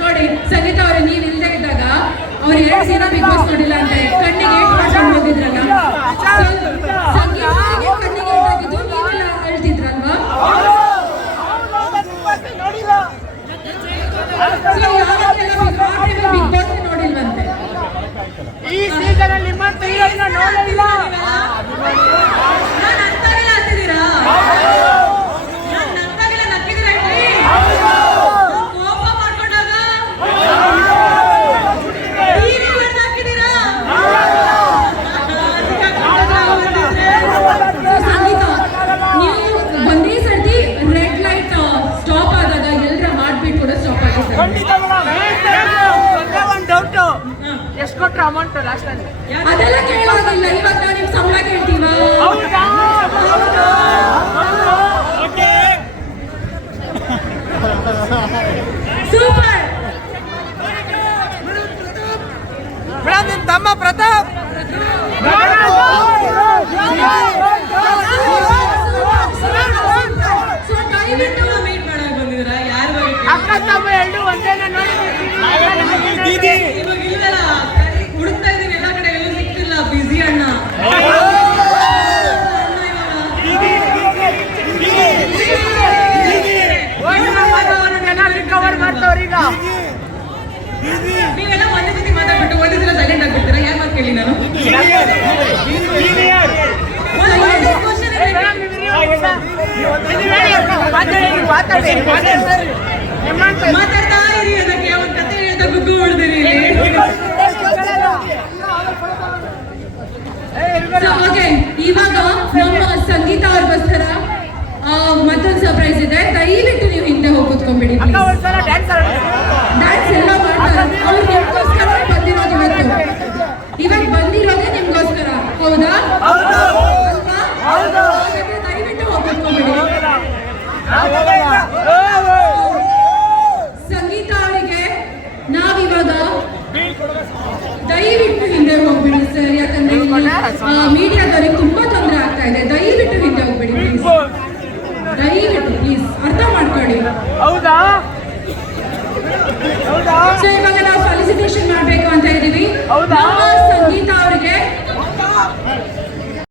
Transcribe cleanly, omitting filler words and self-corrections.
ನೋಡಿ ಸಂಗೀತ ಅವರೇ, ನೀವು ಇಲ್ಲದೆ ಇದ್ದಾಗ ಅವ್ರು 2 ದಿನ ಬಿಗ್ ಬಾಸ್ ನೋಡಿಲ್ಲ ಅಂತ ಕಣ್ಣಿಗೆ ಹಾಕೊಂಡು ಬಂದಿದ್ರಲ್ಲ, ಸಂಗೀತ ಅವರಿಗೆ ಕಣ್ಣಿಗೆ ಏಟಾಗಿದ್ದು ನೀವೆಲ್ಲ ಅಳ್ತಿದ್ರಲ್ವಾ? ಬಿಗ್ ಬಾಸ್ ನೋಡಿಲ್ವಂತೆ ಈ ಸೀಸನ್ ಅಲ್ಲಿ ನೋಡಿಲ್ಲ. ಎಷ್ಟು ಕೊಟ್ರ ಅಮೌಂಟ್ ಲಾಸ್ಟ್ ಅಲ್ಲಿ ಅದೆಲ್ಲ ಕೇಳೋದಿಲ್ಲ. ಇವತ್ತು ನಾವು ನಿಮ್ ಸಂಬಳ ಕೇಳ್ತೀವ. ಸೂಪರ್ ಮೇಡಮ್, ನಿಮ್ ತಮ್ಮ ಪ್ರತಾಪ್ ಅಕ್ಕ ತಮ್ಮ ಎರಡು ಒಂದೇನ ನೋಡಿ ಹುಡುಕ್ತಾ ಇದೀವಿ ಎಲ್ಲ ಕಡೆ, ಎಲ್ಲೂ ಸಿಗ್ತಿಲ್ಲ. ಬಿಸಿ ಅಣ್ಣ ಕವರ್ ಮಾಡ್ತಾವ್ರೀಗ. ನೀವೆಲ್ಲ ಒಂದೇ ಸತಿ ಮಾತಾಡ್ಬಿಟ್ಟು ಒಂದೇ ಸಲ ಸೈಲೆಂಟ್ ಆಗ್ಬಿಡ್ತೀರಾ? ಯಾರು ಮಾತು ಕೇಳಿ ನಾನು ಮಾತಾಡ್ತಾ ಇರಿ. ಅದಕ್ಕೆ ಒಂದು ಕತೆ ಹೇಳ್ತಾ ಗುಗ್ಗು ಹೊಡೆದಿರಿ. ಓಕೆ, ಇವಾಗ ನಮ್ಮ ಸಂಗೀತ ಅವ್ರಿಗೋಸ್ಕರ ಮತ್ತೊಂದು ಸರ್ಪ್ರೈಸ್ ಇದೆ. ದಯವಿಟ್ಟು ನೀವು ಹಿಂದೆ ಹೋಗಿ ಕೂತ್ಕೊಂಡ್ಬಿಡಿ. ಡ್ಯಾನ್ಸ್ ಎಲ್ಲ ಮಾಡ್ತಾರೆ. ಅವ್ರು ನಿಮ್ಗೋಸ್ಕರ ಬಂದಿರೋದು ಇವತ್ತು ಬಂದಿರೋದೇ ನಿಮ್ಗೋಸ್ಕರ. ಹೌದಾ? ದಯವಿಟ್ಟು ಹೋಗಿ ಕೂತ್ಕೊಂಡ್ಬಿಡಿ. ಸಂಗೀತ ಅವರಿಗೆ ನಾವಿವಾಗ ದಯವಿಟ್ಟು ಹಿಂದೆ ಹೋಗ್ಬಿಡಿ ಸರ್, ಯಾಕಂದ್ರೆ ಮೀಡಿಯಾದವ್ರಿಗೆ ತುಂಬಾ ತೊಂದರೆ ಆಗ್ತಾ ಇದೆ. ದಯವಿಟ್ಟು ಹಿಂದೆ ಹೋಗ್ಬಿಡಿ ಪ್ಲೀಸ್, ದಯವಿಟ್ಟು ಪ್ಲೀಸ್ ಅರ್ಥ ಮಾಡ್ಕೊಳ್ಳಿ. ಹೌದಾ? ಸೊ ಇವಾಗ ನಾವು ಫೆಲಿಸಿಟೇಷನ್ ಮಾಡ್ಬೇಕು ಅಂತ ಇದೀವಿ. ಸಂಗೀತ ಅವರಿಗೆ